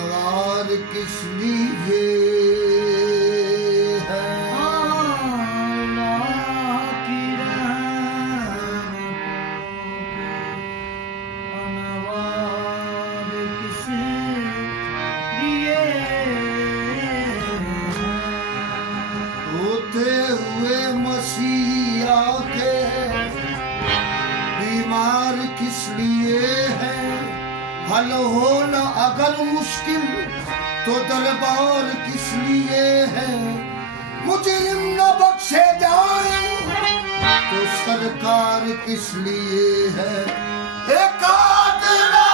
अनवार किस लिए है होते हुए मसीहा के बीमार किस लिए है हल हो न अगर मुश्किल तो दरबार किस लिए है मुजरिम न बख्शे जाए तो सरकार किस लिए है एक आदरा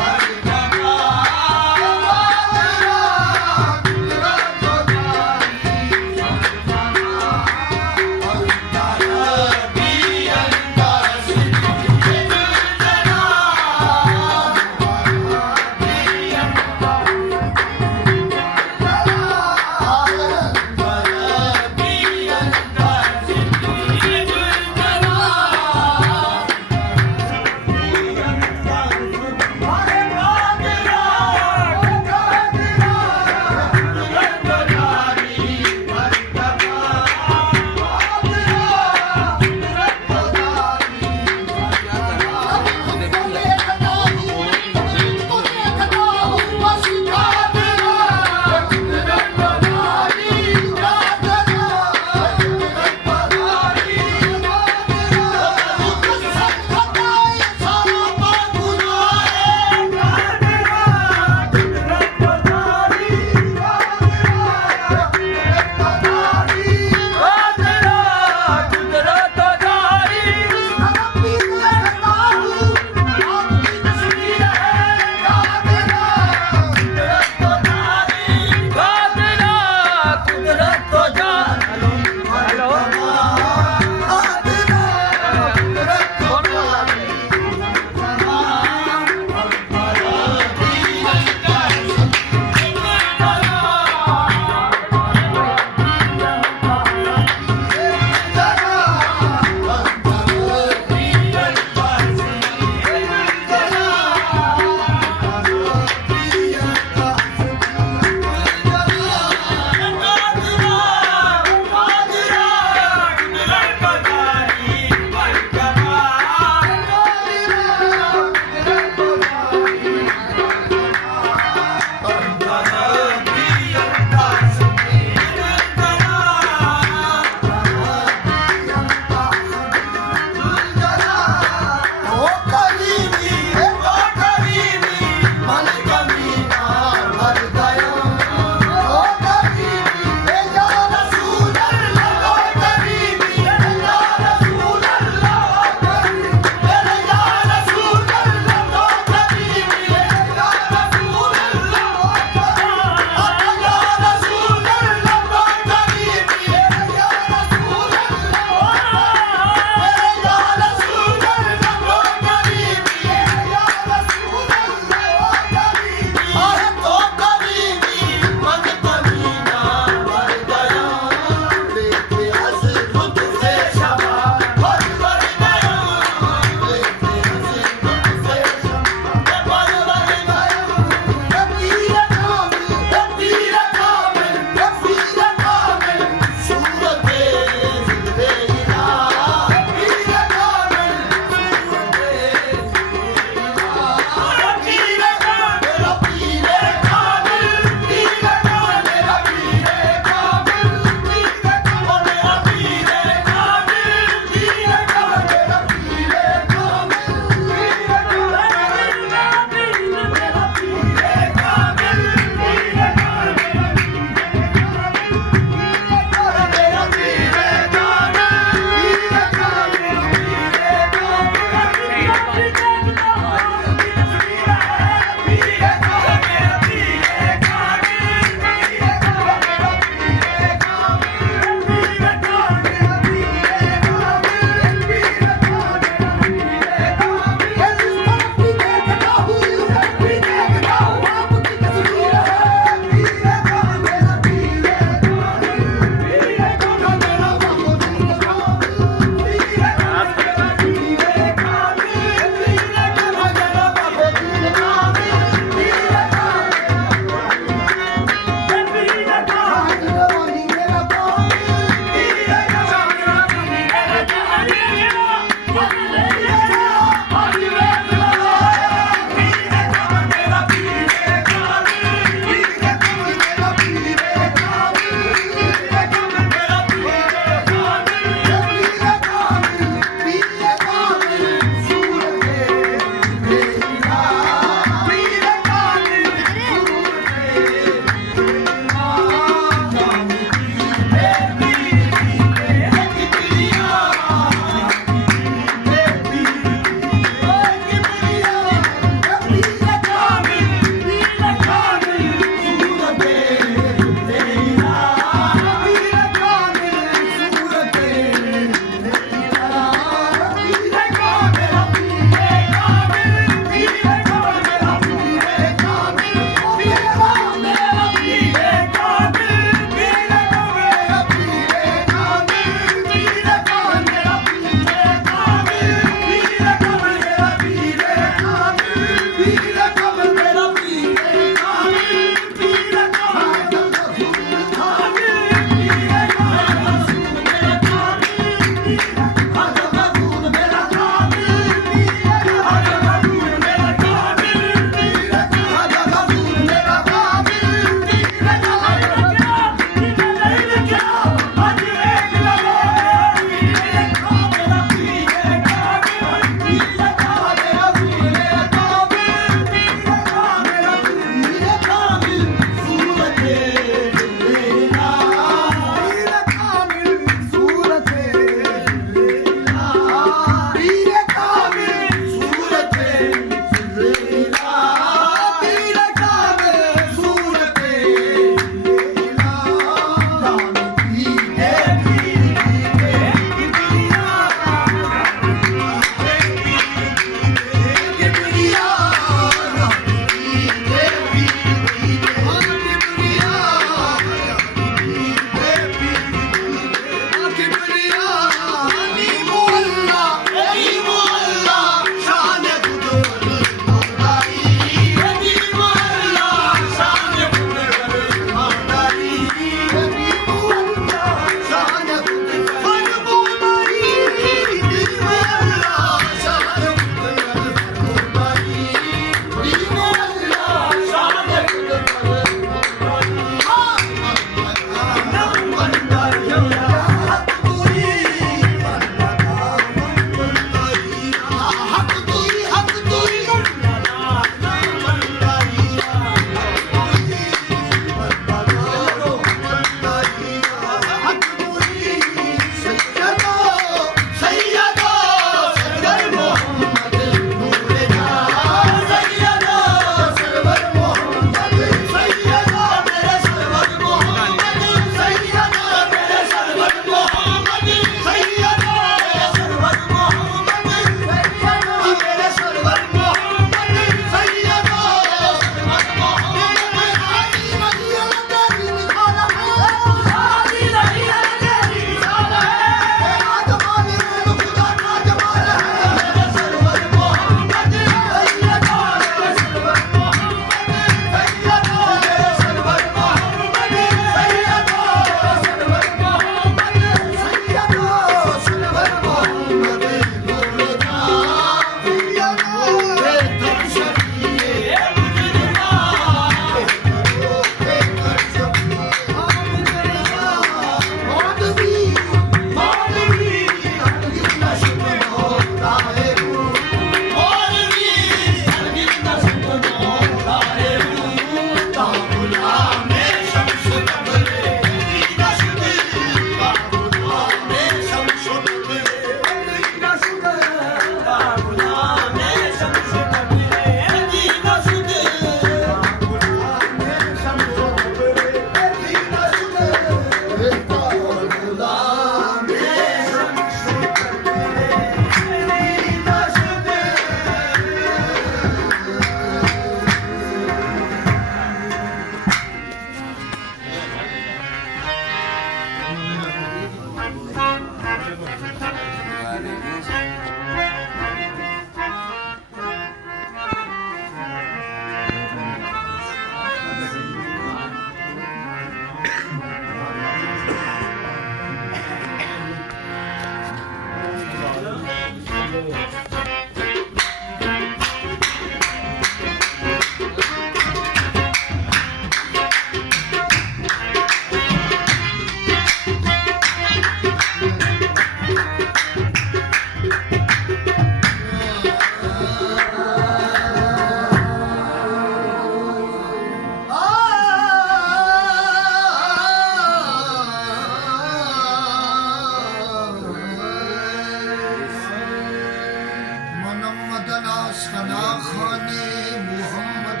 सना खाने मोहम्मद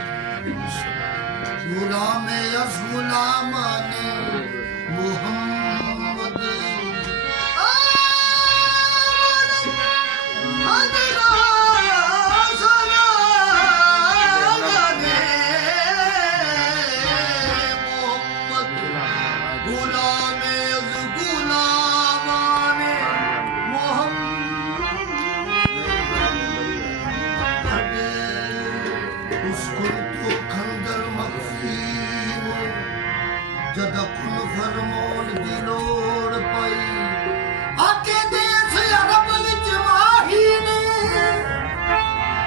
गुलाम यस गुलामाने मोहम्मद जद खुल फरमान दी लोड़ पई आके देश अरब विच माही ने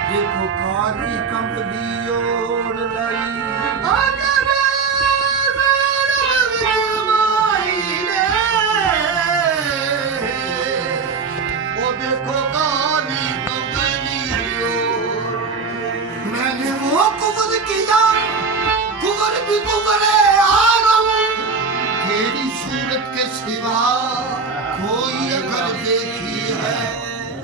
देखो कारी कंब दी ओड़ लाई आके देश अरब विच माही ने ओ देखो कारी कंब दी ओड़ मैंने वो कुफर किया कुफर भी कुफर है तेरी सूरत के सिवा कोई अगर देखी है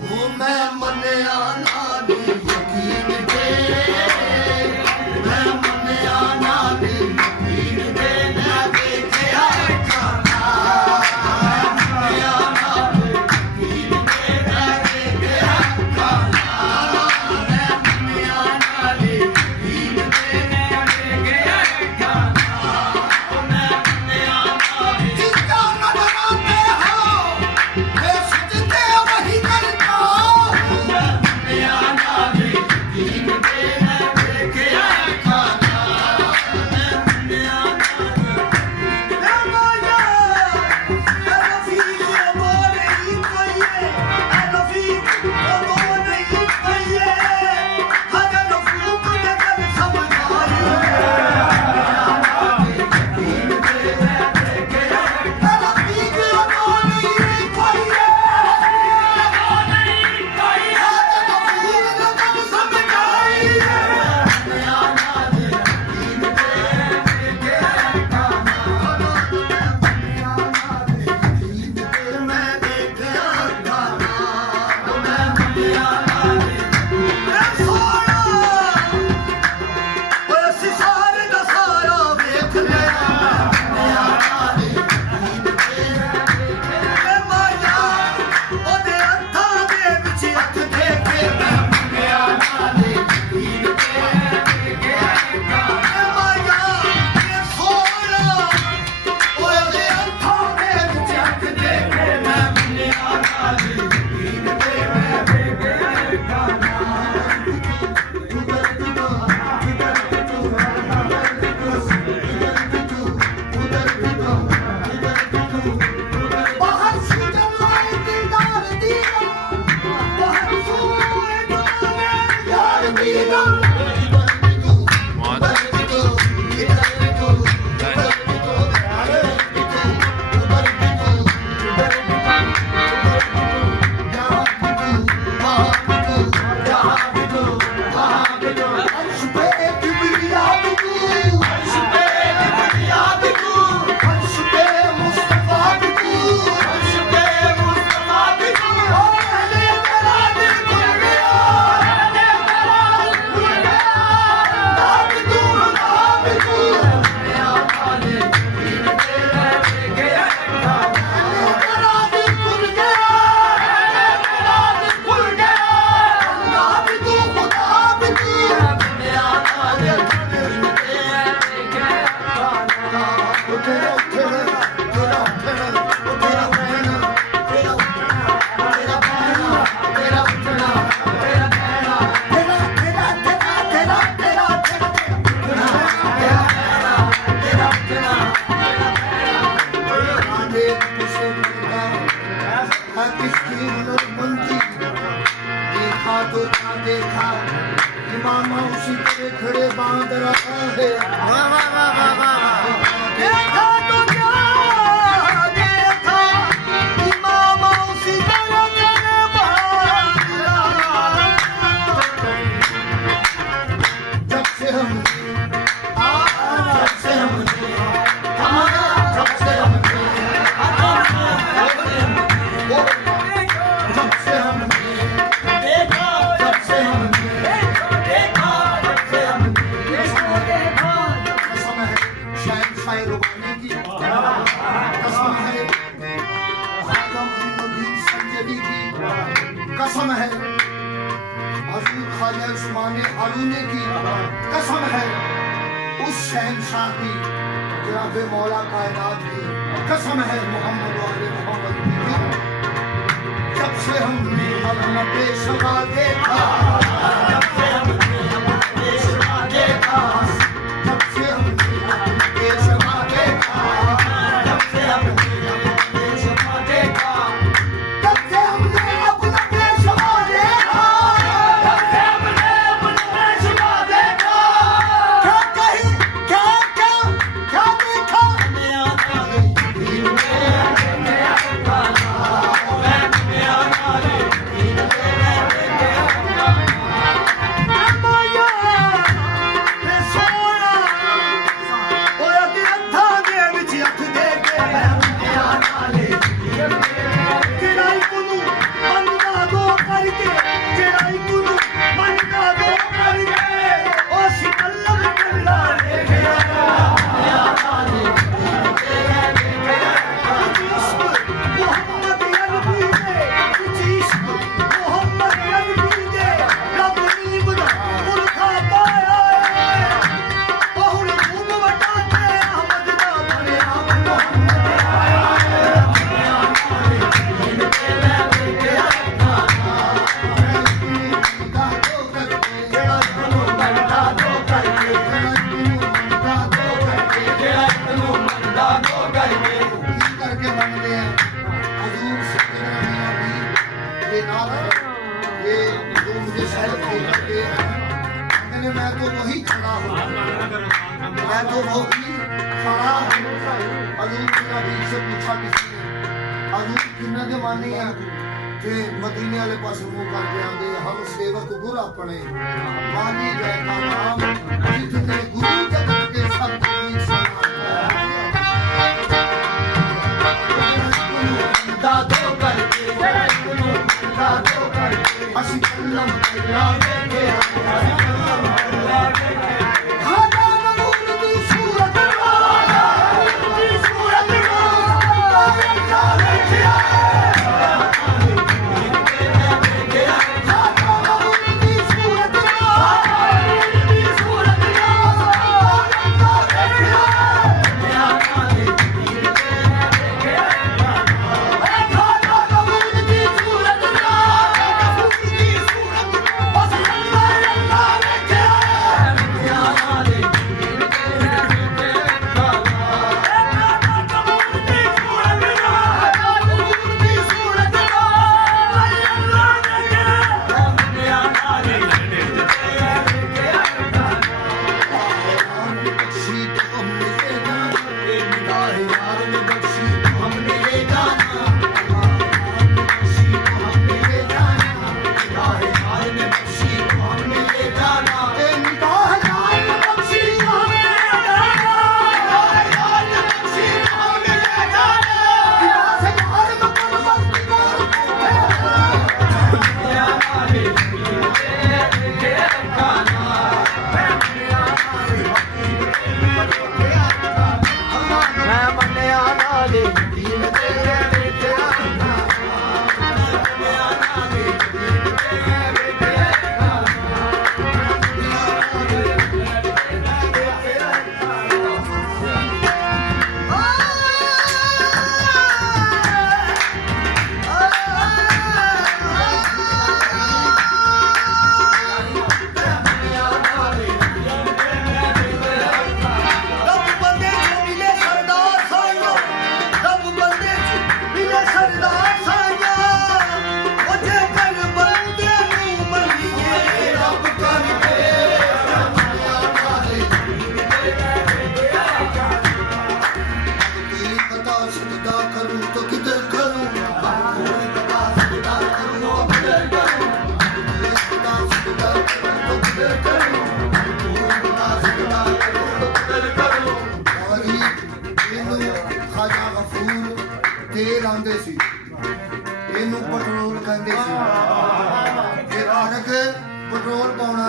वो मैं मने आना दे यकीन दे मैं मने आना दे यकीन दे मैं देखे जाना मैं आना दे यकीन दे मैं देखे जाना मैं मने आना दे यकीन दे मैं देखे जाना देखा इमाम उसी के खड़े बांध रहा है वाह वाह वाह वाह वाह देखा तो क्या देखा इमाम उसी के खड़े बांध रहा जब से हम Hey! हजूर ख्वाजा उस्मान आलूनी की कसम है, उस शहंशाह की, जनाब मौला कायनात की कसम है, मोहम्मद वाले मोहम्मद की, जब से हमने अपना पेशवा देखा, जब से हमने अपना पेशवा देखा, जब से हमने अपना पेशवा देखा, जब से हमने अपना पेशवा देखा, जब से हमने अपना पेशवा देखा, जब से हमने अपना पेशवा देखा, क्या कहीं क्या क्या क्या देखा, मैं तो वही खड़ा हूँ, मैं तो वही खड़ा हूँ। हजूर की नबी से पूछा किसी ने, हजूर किन्ने जमाने हैं कि मदीने वाले पास मुंह करके आते, हम सेवक गुर अपने मानी गए का नाम, जितने गुरु जगत के सब की दादो करके दादो करके असी कलम के ਤੇਲ ਆਂਦੇ ਸੀ, ਇਹਨੂੰ ਪੈਟਰੋਲ ਕਹਿੰਦੇ ਸੀ। ਇਹ ਆਣ ਕੇ ਪੈਟਰੋਲ ਪਾਉਣਾ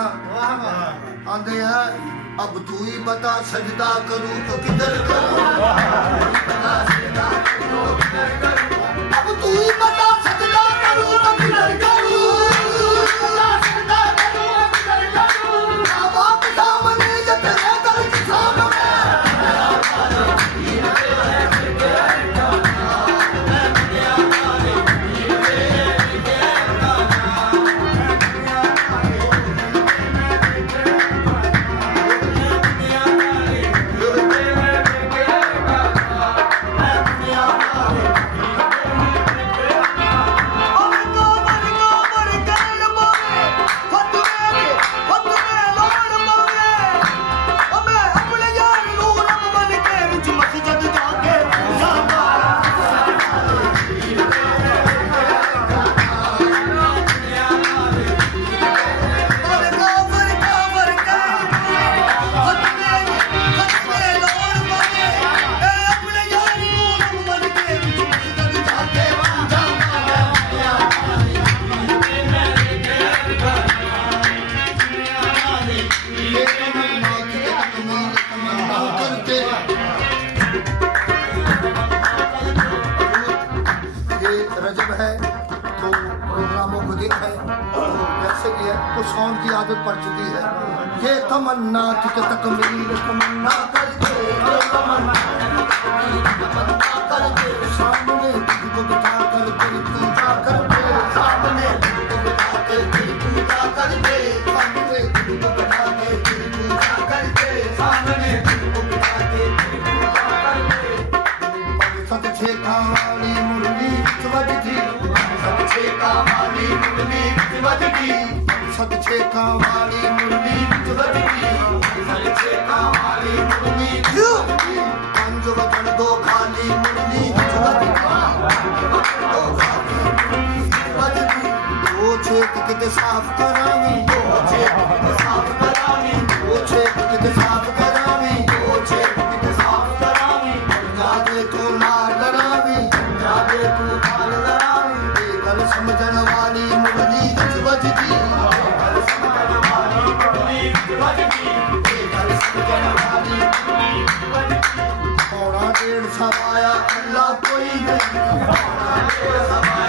ਆਂਦੇ ਆ, अब तू ही बता सजदा करूं तो किधर करूं, अब तू ही बता सजदा करूं तो किधर करूं, सजदा दिखाने की आदत पड़ चुकी है। ये तमन्ना थी कि तकमील तमन्ना कर दे, ये तमन्ना कर दे, सामने तुझको बिठा कर तेरी पूजा कर दे, सामने तुझको बिठा कर तेरी पूजा कर दे, सामने तुझको बिठा कर तेरी पूजा कर दे, सामने तुझको बिठा के तेरी पूजा कर दे। सत छेका वाली मुरली वजदी, सत छेका वाली मुरली वजदी, सत छेका वाली मुरली वजदी, सत छेका वाली मुरली वजदी। पंज वचन दो खाली मुरली वजदी, दो खाली मुरली वजदी। दो छेक किते साफ करावी, दो छेक किते साफ करावी, दो छेक किते साफ करावी, दो छेक किते साफ करावी। जादे तू नाल लड़ावी, जादे तू नाल लड़ावी। ये गल समझण वाली मुरली वजदी, गल समझण वाली मुरली वजदी, ये गल समझण वाली मुरली वजदी। पौड़ा डेढ़ सवाया अल्लाह कोई नहीं, पौड़ा डेढ़ सवाया